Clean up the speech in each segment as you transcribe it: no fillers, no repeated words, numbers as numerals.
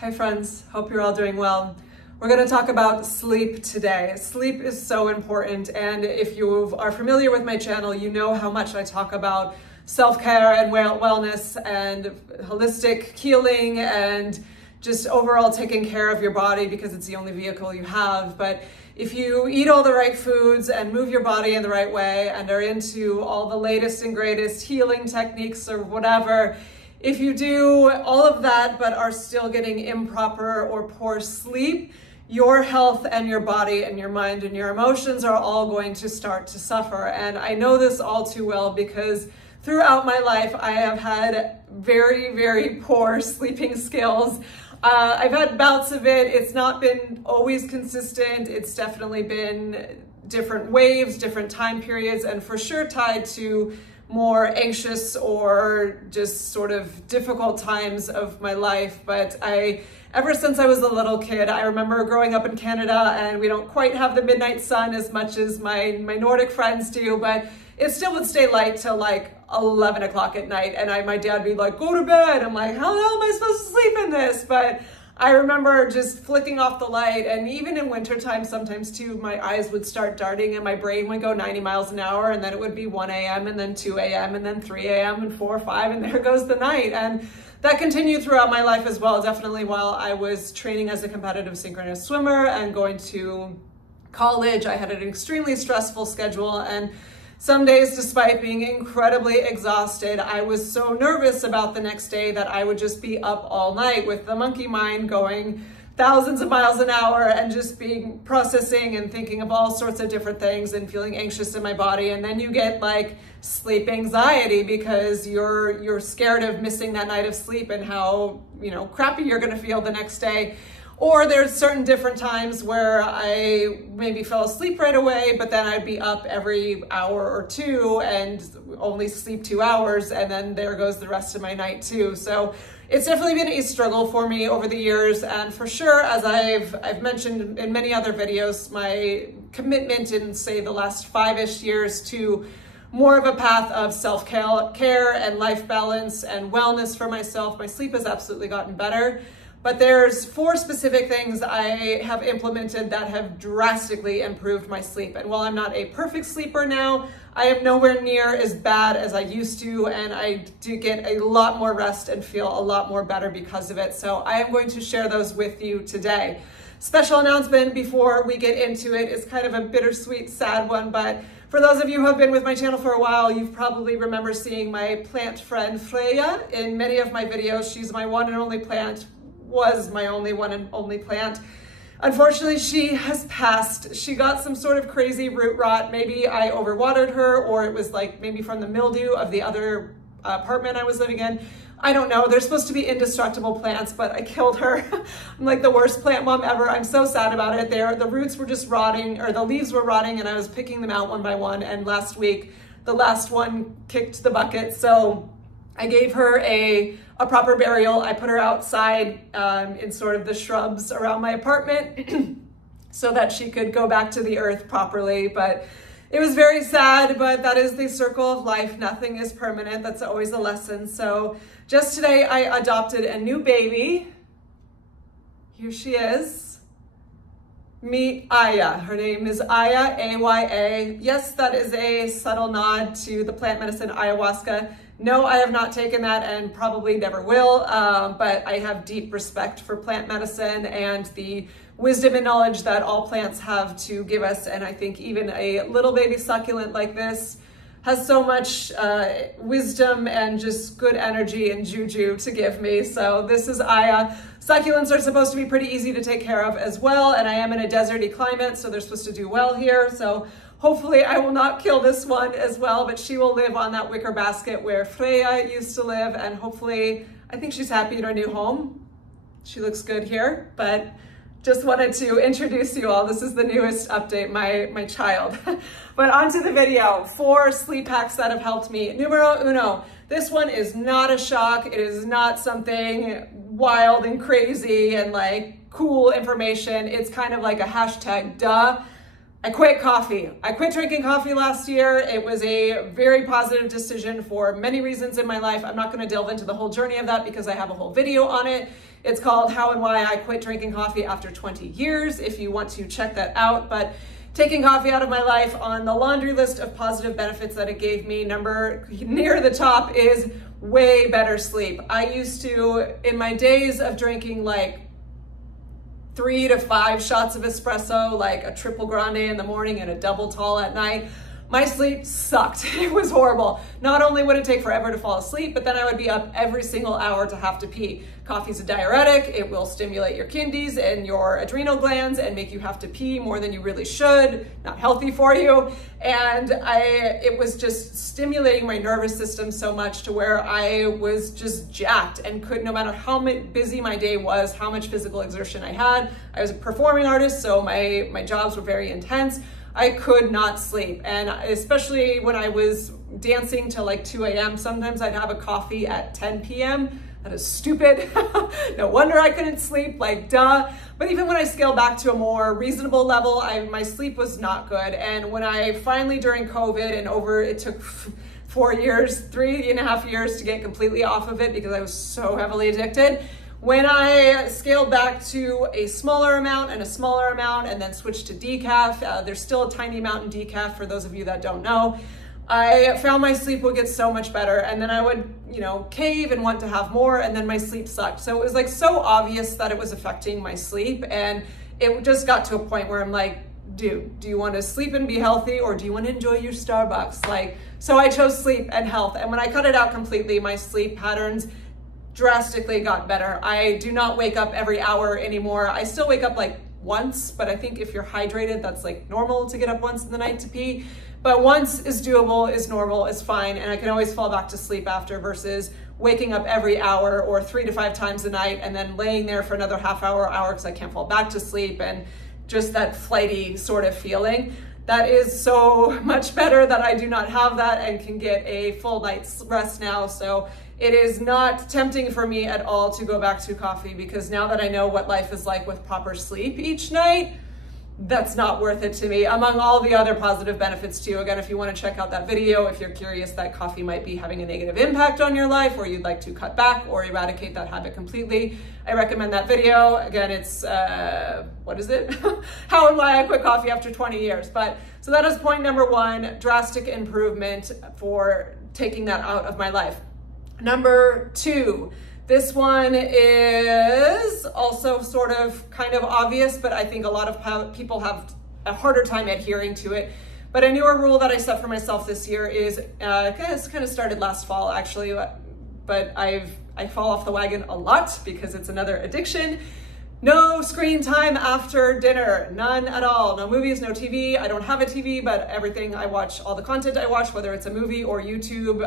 Hi friends, hope you're all doing well. We're going to talk about sleep today. Sleep is so important, and if you are familiar with my channel, you know how much I talk about self-care and wellness and holistic healing and just overall taking care of your body because it's the only vehicle you have. But if you eat all the right foods and move your body in the right way and are into all the latest and greatest healing techniques or whatever, if you do all of that but are still getting improper or poor sleep, your health and your body and your mind and your emotions are all going to start to suffer. And I know this all too well because throughout my life, I have had very, very poor sleeping skills. I've had bouts of it. It's not been always consistent. It's definitely been different waves, different time periods, and for sure tied to more anxious or just sort of difficult times of my life. But ever since I was a little kid, I remember growing up in Canada, and we don't quite have the midnight sun as much as my Nordic friends do, but it still would stay light till like 11 o'clock at night. And my dad would be like, go to bed. I'm like, how the hell am I supposed to sleep in this? But I remember just flicking off the light, and even in wintertime sometimes too, my eyes would start darting and my brain would go 90 miles an hour, and then it would be 1 a.m. and then 2 a.m. and then 3 a.m. and 4 or 5, and there goes the night. And that continued throughout my life as well, definitely while I was training as a competitive synchronous swimmer and going to college. I had an extremely stressful schedule, and some days, despite being incredibly exhausted, I was so nervous about the next day that I would just be up all night with the monkey mind going thousands of miles an hour and just being processing and thinking of all sorts of different things and feeling anxious in my body. And then you get like sleep anxiety because you're scared of missing that night of sleep and how, crappy you're going to feel the next day. Or there's certain different times where I maybe fell asleep right away, but then I'd be up every hour or two and only sleep 2 hours, and then there goes the rest of my night too. So it's definitely been a struggle for me over the years, and for sure, as I've mentioned in many other videos, my commitment in, say, the last 5-ish years to more of a path of self-care and life balance and wellness for myself. My sleep has absolutely gotten better. But there's 4 specific things I have implemented that have drastically improved my sleep. And while I'm not a perfect sleeper now, I am nowhere near as bad as I used to, and I do get a lot more rest and feel a lot more better because of it. So I am going to share those with you today. Special announcement before we get into it is kind of a bittersweet, sad one, but for those of you who have been with my channel for a while, you've probably remember seeing my plant friend Freya in many of my videos. She's my one and only plant. Was my only one and only plant. Unfortunately, she has passed. She got some sort of crazy root rot. Maybe I overwatered her, or it was like maybe from the mildew of the other apartment I was living in. I don't know. They're supposed to be indestructible plants, but I killed her. I'm like the worst plant mom ever. I'm so sad about it. The roots were just rotting, or the leaves were rotting, and I was picking them out one by one. And last week, the last one kicked the bucket. So I gave her a proper burial. I put her outside in sort of the shrubs around my apartment so that she could go back to the earth properly. But it was very sad, but that is the circle of life. Nothing is permanent. That's always a lesson. So just today I adopted a new baby. Here she is. Meet Aya. Her name is Aya, A-Y-A. Yes, that is a subtle nod to the plant medicine ayahuasca. No, I have not taken that and probably never will, but I have deep respect for plant medicine and the wisdom and knowledge that all plants have to give us. And I think even a little baby succulent like this has so much wisdom and just good energy and juju to give me. So this is Aya. Succulents are supposed to be pretty easy to take care of as well, and I am in a deserty climate, so they're supposed to do well here. So hopefully I will not kill this one as well, but she will live on that wicker basket where Freya used to live, and hopefully, I think she's happy in her new home. She looks good here, but just wanted to introduce you all. This is the newest update, my child. But onto the video, 4 sleep hacks that have helped me. Numero uno, this one is not a shock. It is not something wild and crazy and like cool information. It's kind of like a hashtag duh. I quit coffee. I quit drinking coffee last year. It was a very positive decision for many reasons in my life. I'm not going to delve into the whole journey of that because I have a whole video on it. It's called How and Why I Quit Drinking Coffee After 20 Years, if you want to check that out. But taking coffee out of my life, on the laundry list of positive benefits that it gave me, number near the top is way better sleep. I used to, in my days of drinking like 3 to 5 shots of espresso, like a triple grande in the morning and a double tall at night, my sleep sucked. It was horrible. Not only would it take forever to fall asleep, but then I would be up every single hour to have to pee. Coffee's a diuretic. It will stimulate your kidneys and your adrenal glands and make you have to pee more than you really should. Not healthy for you. And it was just stimulating my nervous system so much to where I was just jacked and could, no matter how busy my day was, how much physical exertion I had. I was a performing artist, so my jobs were very intense. I could not sleep. And especially when I was dancing till like 2 a.m., sometimes I'd have a coffee at 10 p.m. That is stupid. No wonder I couldn't sleep, like duh. But even when I scaled back to a more reasonable level, my sleep was not good. And when I finally, during COVID and it took 4 years, 3.5 years to get completely off of it because I was so heavily addicted. When I scaled back to a smaller amount and a smaller amount and then switched to decaf, there's still a tiny amount in decaf for those of you that don't know, I found my sleep would get so much better, and then I would, cave and want to have more, and then my sleep sucked. So it was like so obvious that it was affecting my sleep, and it just got to a point where I'm like, dude, do you want to sleep and be healthy, or do you want to enjoy your Starbucks? So I chose sleep and health, and when I cut it out completely, my sleep patterns drastically got better. I do not wake up every hour anymore. I still wake up like once, but I think if you're hydrated, that's like normal to get up once in the night to pee. But once is doable, is normal, is fine, and I can always fall back to sleep after versus waking up every hour or 3 to 5 times a night and then laying there for another half hour because I can't fall back to sleep and just that flighty sort of feeling. That is so much better that I do not have that and can get a full night's rest now. So it is not tempting for me at all to go back to coffee because now that I know what life is like with proper sleep each night, that's not worth it to me, among all the other positive benefits too. Again, if you want to check out that video, if you're curious that coffee might be having a negative impact on your life or you'd like to cut back or eradicate that habit completely, I recommend that video. Again, it's, what is it? How and Why I Quit Coffee After 20 Years. So that is point number 1, drastic improvement for taking that out of my life. Number 2, this one is also sort of kind of obvious, but I think a lot of people have a harder time adhering to it. But a newer rule that I set for myself this year is, it's kind of started last fall actually, but I fall off the wagon a lot because it's another addiction. No screen time after dinner, none at all. No movies, no TV. I don't have a TV, but everything I watch, all the content I watch, whether it's a movie or YouTube,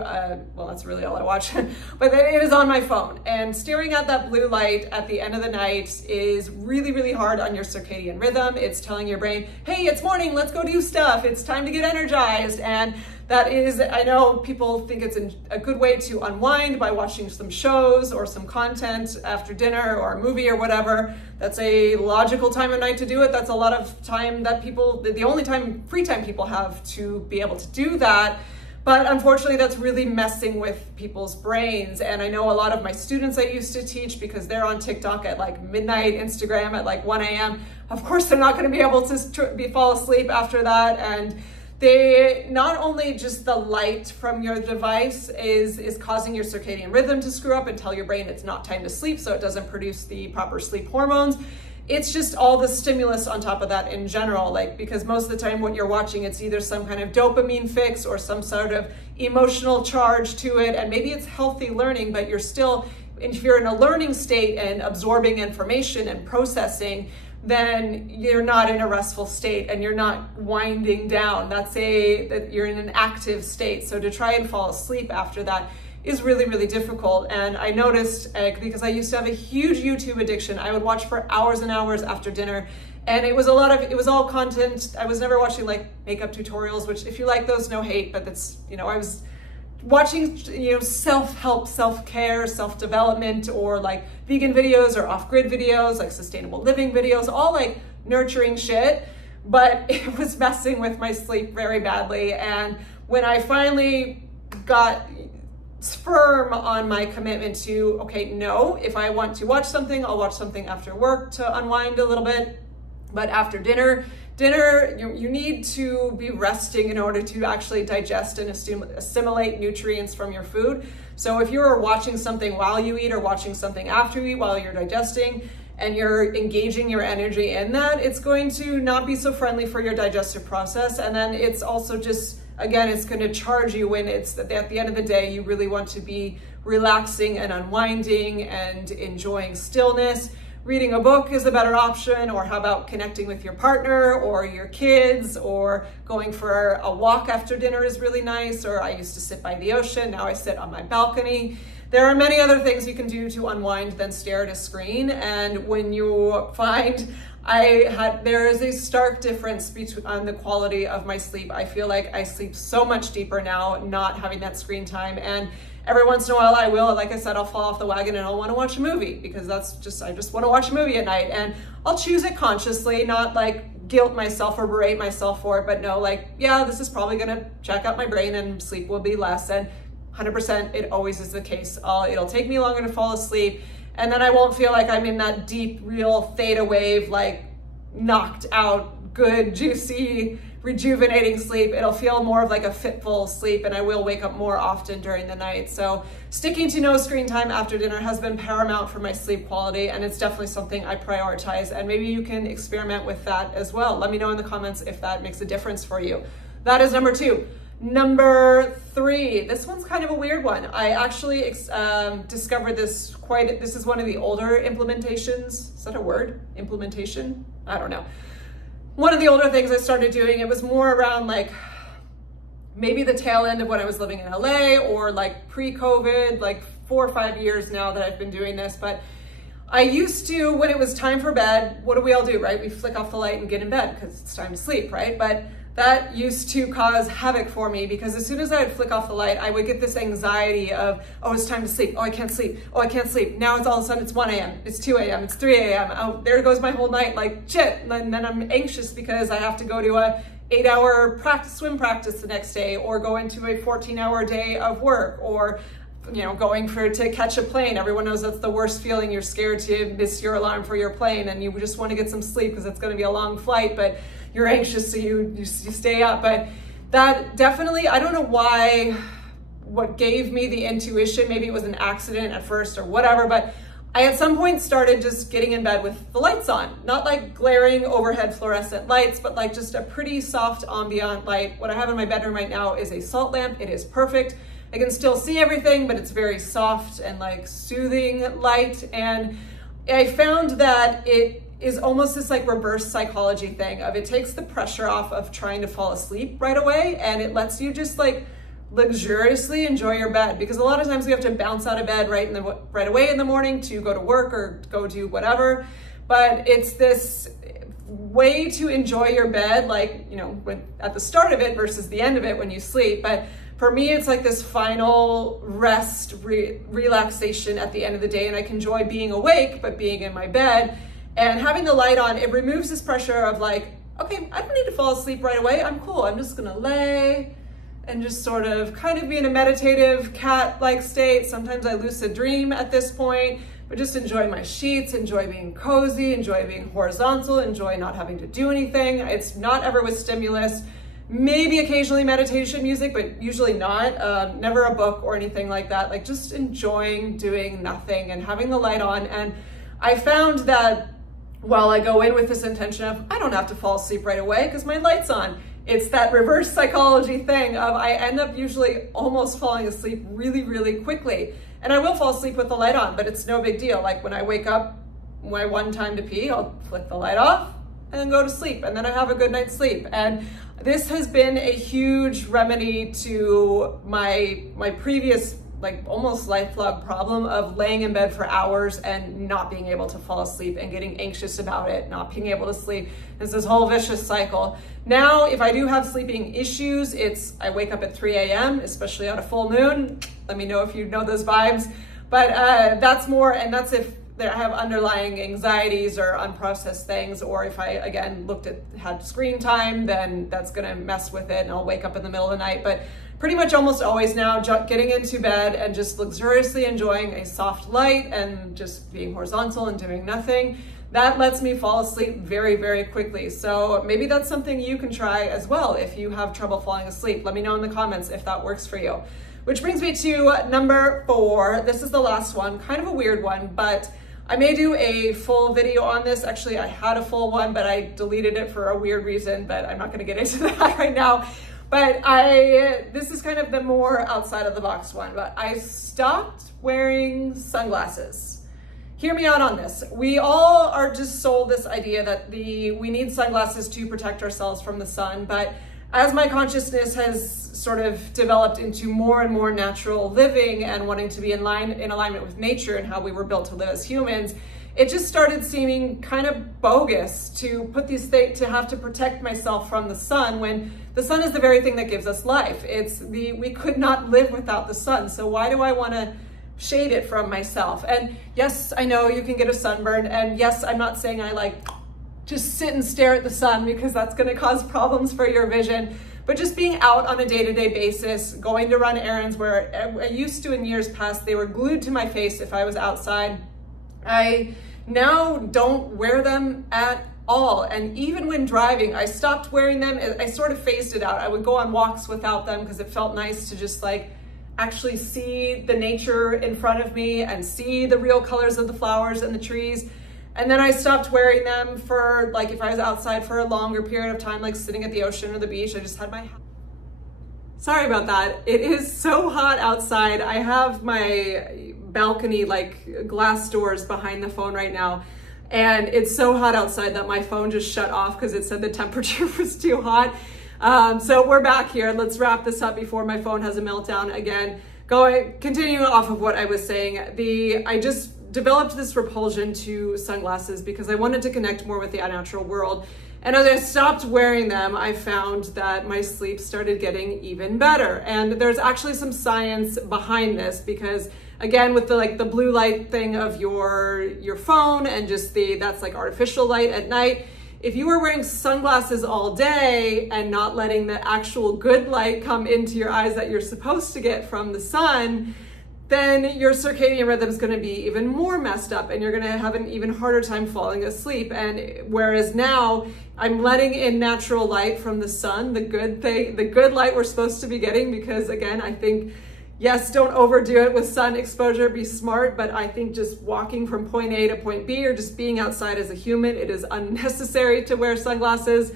well, that's really all I watch, but it is on my phone. And staring at that blue light at the end of the night is really, really hard on your circadian rhythm. It's telling your brain, hey, it's morning, let's go do stuff. It's time to get energized. And that is, I know people think it's a good way to unwind by watching some shows or some content after dinner or a movie or whatever. That's a logical time of night to do it. That's a lot of time that the only free time people have to be able to do that. But unfortunately, that's really messing with people's brains. And I know a lot of my students I used to teach, because they're on TikTok at like midnight, Instagram at like 1 a.m. Of course, they're not going to be able to fall asleep after that. And they, not only just the light from your device is causing your circadian rhythm to screw up and tell your brain it's not time to sleep, so it doesn't produce the proper sleep hormones. It's just all the stimulus on top of that in general, because most of the time what you're watching, it's either some kind of dopamine fix or some sort of emotional charge to it. And maybe it's healthy learning, but you're still, if you're in a learning state and absorbing information and processing, then you're not in a restful state and you're not winding down. That you're in an active state. So to try and fall asleep after that is really, really difficult. And I noticed, because I used to have a huge YouTube addiction, I would watch for hours and hours after dinner. And it was all content. I was never watching like makeup tutorials, which if you like those, no hate, but that's, I was watching, self-help, self-care, self-development, or like vegan videos or off-grid videos, like sustainable living videos, all like nurturing shit. but it was messing with my sleep very badly. And when I finally got firm on my commitment to, okay, no, if I want to watch something, I'll watch something after work to unwind a little bit. But after dinner, you need to be resting in order to actually digest and assimilate nutrients from your food. So if you're watching something while you eat or watching something after you eat while you're digesting, and you're engaging your energy in that, it's going to not be so friendly for your digestive process. And then it's also just, again, it's going to charge you when it's at the end of the day, you really want to be relaxing and unwinding and enjoying stillness. Reading a book is a better option, or how about connecting with your partner or your kids, or going for a walk after dinner is really nice. Or I used to sit by the ocean, now I sit on my balcony. There are many other things you can do to unwind than stare at a screen. And when you find there is a stark difference on the quality of my sleep. I feel like I sleep so much deeper now, not having that screen time. And every once in a while I will, like I said, I'll fall off the wagon and I'll want to watch a movie, because I just want to watch a movie at night. And I'll choose it consciously, not like guilt myself or berate myself for it, but no, like, yeah, this is probably going to check out my brain and sleep will be less. And 100%, it always is the case. It'll take me longer to fall asleep, and then I won't feel like I'm in that deep, real theta wave, like knocked out, good, juicy, rejuvenating sleep. It'll feel more of like a fitful sleep, and I will wake up more often during the night. So sticking to no screen time after dinner has been paramount for my sleep quality, and it's definitely something I prioritize. And maybe you can experiment with that as well. Let me know in the comments if that makes a difference for you. That is number 2. Number 3, this one's kind of a weird one. I actually discovered this this is one of the older implementations. Is that a word? Implementation? I don't know. One of the older things I started doing, it was more around like maybe the tail end of when I was living in LA, or like pre-COVID, like 4 or 5 years now that I've been doing this. But I used to, when it was time for bed, what do we all do, right? We flick off the light and get in bed because it's time to sleep, right? But that used to cause havoc for me, because as soon as I would flick off the light, I would get this anxiety of, oh, it's time to sleep. Oh, I can't sleep. Oh, I can't sleep. Now it's all of a sudden it's 1 a.m. It's 2 a.m. It's 3 a.m. Oh, there goes my whole night. Like, shit. And then I'm anxious because I have to go to a 8-hour swim practice the next day, or go into a 14-hour day of work, or going to catch a plane. Everyone knows that's the worst feeling. You're scared to miss your alarm for your plane, and you just want to get some sleep because it's going to be a long flight, but you're anxious, so you stay up. But that definitely, I don't know what gave me the intuition. Maybe it was an accident at first or whatever, but I at some point started just getting in bed with the lights on, not like glaring overhead fluorescent lights, but like just a pretty soft ambient light. What I have in my bedroom right now is a salt lamp. It is perfect. I can still see everything, but it's very soft and like soothing light. And I found that it is almost this like reverse psychology thing of, it takes the pressure off of trying to fall asleep right away, and it lets you just like luxuriously enjoy your bed. Because a lot of times we have to bounce out of bed right away in the morning to go to work or go do whatever. But it's this way to enjoy your bed, like, at the start of it versus the end of it when you sleep. But for me, it's like this final rest, relaxation at the end of the day, and I can enjoy being awake, but being in my bed. And having the light on, it removes this pressure of like, okay, I don't need to fall asleep right away. I'm cool. I'm just gonna lay and just sort of kind of be in a meditative cat-like state. Sometimes I lucid dream at this point, but just enjoy my sheets, enjoy being cozy, enjoy being horizontal, enjoy not having to do anything. It's not ever with stimulus. Maybe occasionally meditation music, but usually not. Never a book or anything like that. Like just enjoying doing nothing and having the light on. And I found that while I go in with this intention of, I don't have to fall asleep right away because my light's on, it's that reverse psychology thing of, I end up usually almost falling asleep really, really quickly. And I will fall asleep with the light on, but it's no big deal. Like when I wake up, my one time to pee, I'll flick the light off and then go to sleep, and then I have a good night's sleep. And this has been a huge remedy to my previous, like almost lifelong problem of laying in bed for hours and not being able to fall asleep and getting anxious about it, not being able to sleep. It's this whole vicious cycle. Now, if I do have sleeping issues, I wake up at 3 a.m., especially on a full moon. Let me know if you know those vibes. But that's more, and that's if I have underlying anxieties or unprocessed things, or if I, again, had screen time, then that's gonna mess with it and I'll wake up in the middle of the night. But pretty much almost always now, getting into bed and just luxuriously enjoying a soft light and just being horizontal and doing nothing, that lets me fall asleep very, very quickly. So maybe that's something you can try as well if you have trouble falling asleep. Let me know in the comments if that works for you. Which brings me to number 4. This is the last one, kind of a weird one, but I may do a full video on this. Actually, I had a full one, but I deleted it for a weird reason, but I'm not gonna get into that right now. But this is kind of the more outside of the box one, but I stopped wearing sunglasses. Hear me out on this. We all are just sold this idea that we need sunglasses to protect ourselves from the sun, but as my consciousness has sort of developed into more and more natural living and wanting to be in alignment with nature and how we were built to live as humans, it just started seeming kind of bogus to put to have to protect myself from the sun when the sun is the very thing that gives us life. We could not live without the sun. So why do I want to shade it from myself? And yes, I know you can get a sunburn, and yes, I'm not saying I just sit and stare at the sun, because that's going to cause problems for your vision. But just being out on a day-to-day basis, going to run errands where I used to in years past, they were glued to my face if I was outside. I now don't wear them at all. And even when driving, I stopped wearing them. I sort of phased it out. I would go on walks without them because it felt nice to just actually see the nature in front of me and see the real colors of the flowers and the trees. And then I stopped wearing them for if I was outside for a longer period of time, like sitting at the ocean or the beach. I just had my... Sorry about that. It is so hot outside. I have my balcony, glass doors behind the phone right now. And it's so hot outside that my phone just shut off because it said the temperature was too hot. So we're back here. Let's wrap this up before my phone has a meltdown again. Continuing off of what I was saying, I just developed this repulsion to sunglasses because I wanted to connect more with the unnatural world. And as I stopped wearing them, I found that my sleep started getting even better. And there's actually some science behind this because, again, with the blue light thing of your phone and just that's artificial light at night, if you are wearing sunglasses all day and not letting the actual good light come into your eyes that you're supposed to get from the sun, then your circadian rhythm is going to be even more messed up and you're going to have an even harder time falling asleep. And whereas now I'm letting in natural light from the sun, the good light we're supposed to be getting, because again, I think, yes, don't overdo it with sun exposure, be smart, but I think just walking from point A to point B or just being outside as a human, it is unnecessary to wear sunglasses.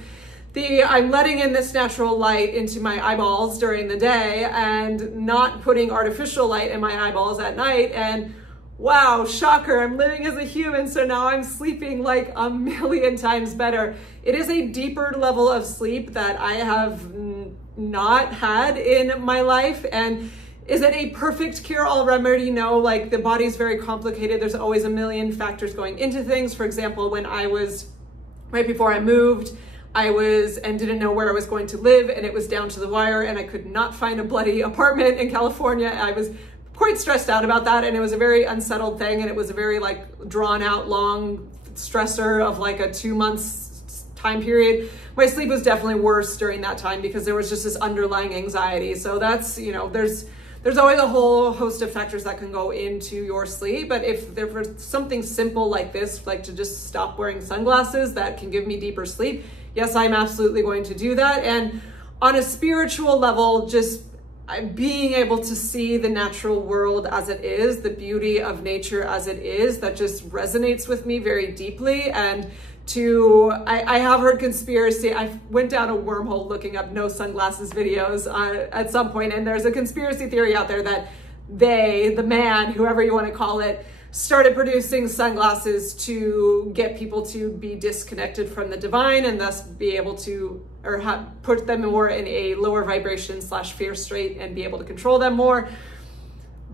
I'm letting in this natural light into my eyeballs during the day and not putting artificial light in my eyeballs at night. And wow, shocker, I'm living as a human, so now I'm sleeping a million times better. It is a deeper level of sleep that I have not had in my life. And is it a perfect cure-all remedy? No, the body's very complicated. There's always a million factors going into things. For example, when right before I moved, and didn't know where I was going to live, and it was down to the wire, and I could not find a bloody apartment in California. I was quite stressed out about that, and it was a very unsettled thing, and it was a very drawn out, long stressor of a 2 months time period. My sleep was definitely worse during that time because there was just this underlying anxiety. So that's, there's always a whole host of factors that can go into your sleep. But if there was something simple like this, to just stop wearing sunglasses that can give me deeper sleep, yes, I'm absolutely going to do that. And on a spiritual level, just being able to see the natural world as it is, the beauty of nature as it is, that just resonates with me very deeply. And I have heard conspiracy. I went down a wormhole looking up no sunglasses videos at some point, and there's a conspiracy theory out there that the man, whoever you want to call it, started producing sunglasses to get people to be disconnected from the divine and thus be able to, put them more in a lower vibration / fear state and be able to control them more.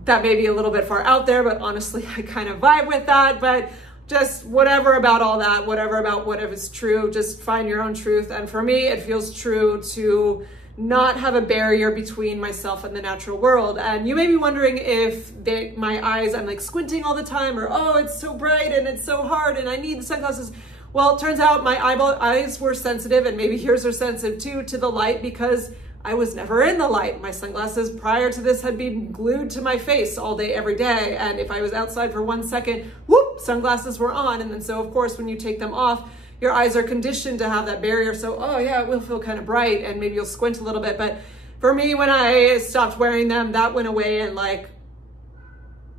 That may be a little bit far out there, but honestly, I kind of vibe with that. But just whatever about all that, whatever about whatever is true, just find your own truth. And for me, it feels true to not have a barrier between myself and the natural world. And you may be wondering if my eyes, I'm like squinting all the time, or oh, it's so bright and it's so hard and I need the sunglasses. Well, it turns out my eyes were sensitive, and maybe yours are sensitive too, to the light, because I was never in the light. My sunglasses prior to this had been glued to my face all day, every day. And if I was outside for 1 second, whoop, sunglasses were on. And then so of course, when you take them off, your eyes are conditioned to have that barrier. So, oh yeah, it will feel kind of bright and maybe you'll squint a little bit. But for me, when I stopped wearing them, that went away in like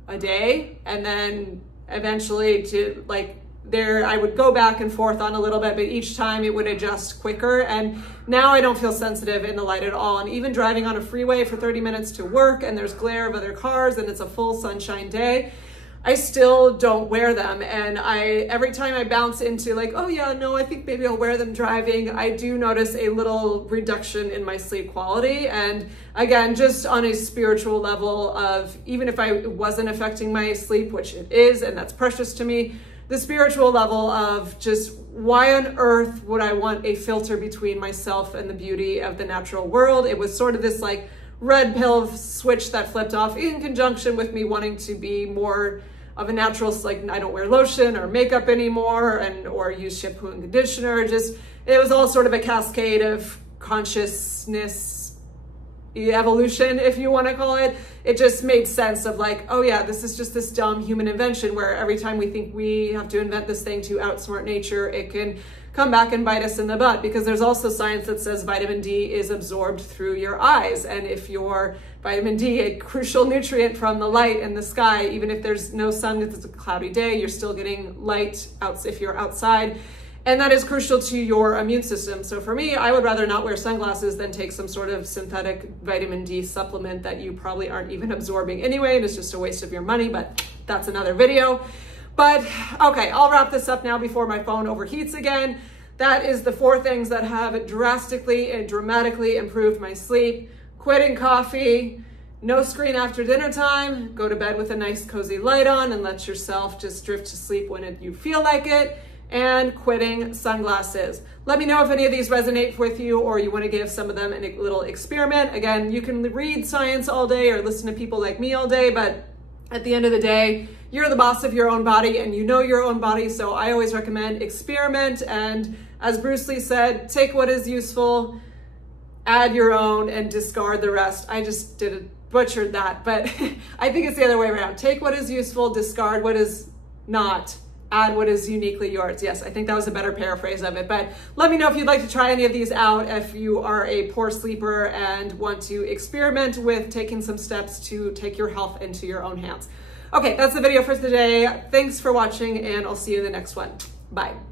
a day. And then eventually to like, I would go back and forth on a little bit, but each time it would adjust quicker. And now I don't feel sensitive in the light at all. And even driving on a freeway for 30 minutes to work and there's glare of other cars and it's a full sunshine day, I still don't wear them. And every time I bounce into like, oh yeah, no, I think maybe I'll wear them driving, I do notice a little reduction in my sleep quality. And again, just on a spiritual level of, even if it wasn't affecting my sleep, which it is, and that's precious to me, the spiritual level of just why on earth would I want a filter between myself and the beauty of the natural world? It was sort of this like red pill switch that flipped off in conjunction with me wanting to be more of a natural, like I don't wear lotion or makeup anymore or use shampoo and conditioner. Just, it was all sort of a cascade of consciousness evolution, if you want to call it. It just made sense of like, oh yeah, this is just this dumb human invention where every time we think we have to invent this thing to outsmart nature, it can come back and bite us in the butt, because there's also science that says vitamin D is absorbed through your eyes. And if your vitamin D, a crucial nutrient from the light in the sky, even if there's no sun, if it's a cloudy day, you're still getting light out if you're outside. And that is crucial to your immune system. So for me, I would rather not wear sunglasses than take some sort of synthetic vitamin D supplement that you probably aren't even absorbing anyway, and it's just a waste of your money, but that's another video. But okay, I'll wrap this up now before my phone overheats again. That is the 4 things that have drastically and dramatically improved my sleep. Quitting coffee, no screen after dinner time, go to bed with a nice cozy light on and let yourself just drift to sleep when you feel like it, and quitting sunglasses. Let me know if any of these resonate with you or you want to give some of them a little experiment. Again, you can read science all day or listen to people like me all day, but at the end of the day, you're the boss of your own body and you know your own body. So I always recommend experiment. And as Bruce Lee said, take what is useful, add your own, and discard the rest. I just butchered that, but I think it's the other way around. Take what is useful, discard what is not, add what is uniquely yours. Yes, I think that was a better paraphrase of it. But let me know if you'd like to try any of these out, if you are a poor sleeper and want to experiment with taking some steps to take your health into your own hands. Okay, that's the video for today. Thanks for watching, and I'll see you in the next one. Bye.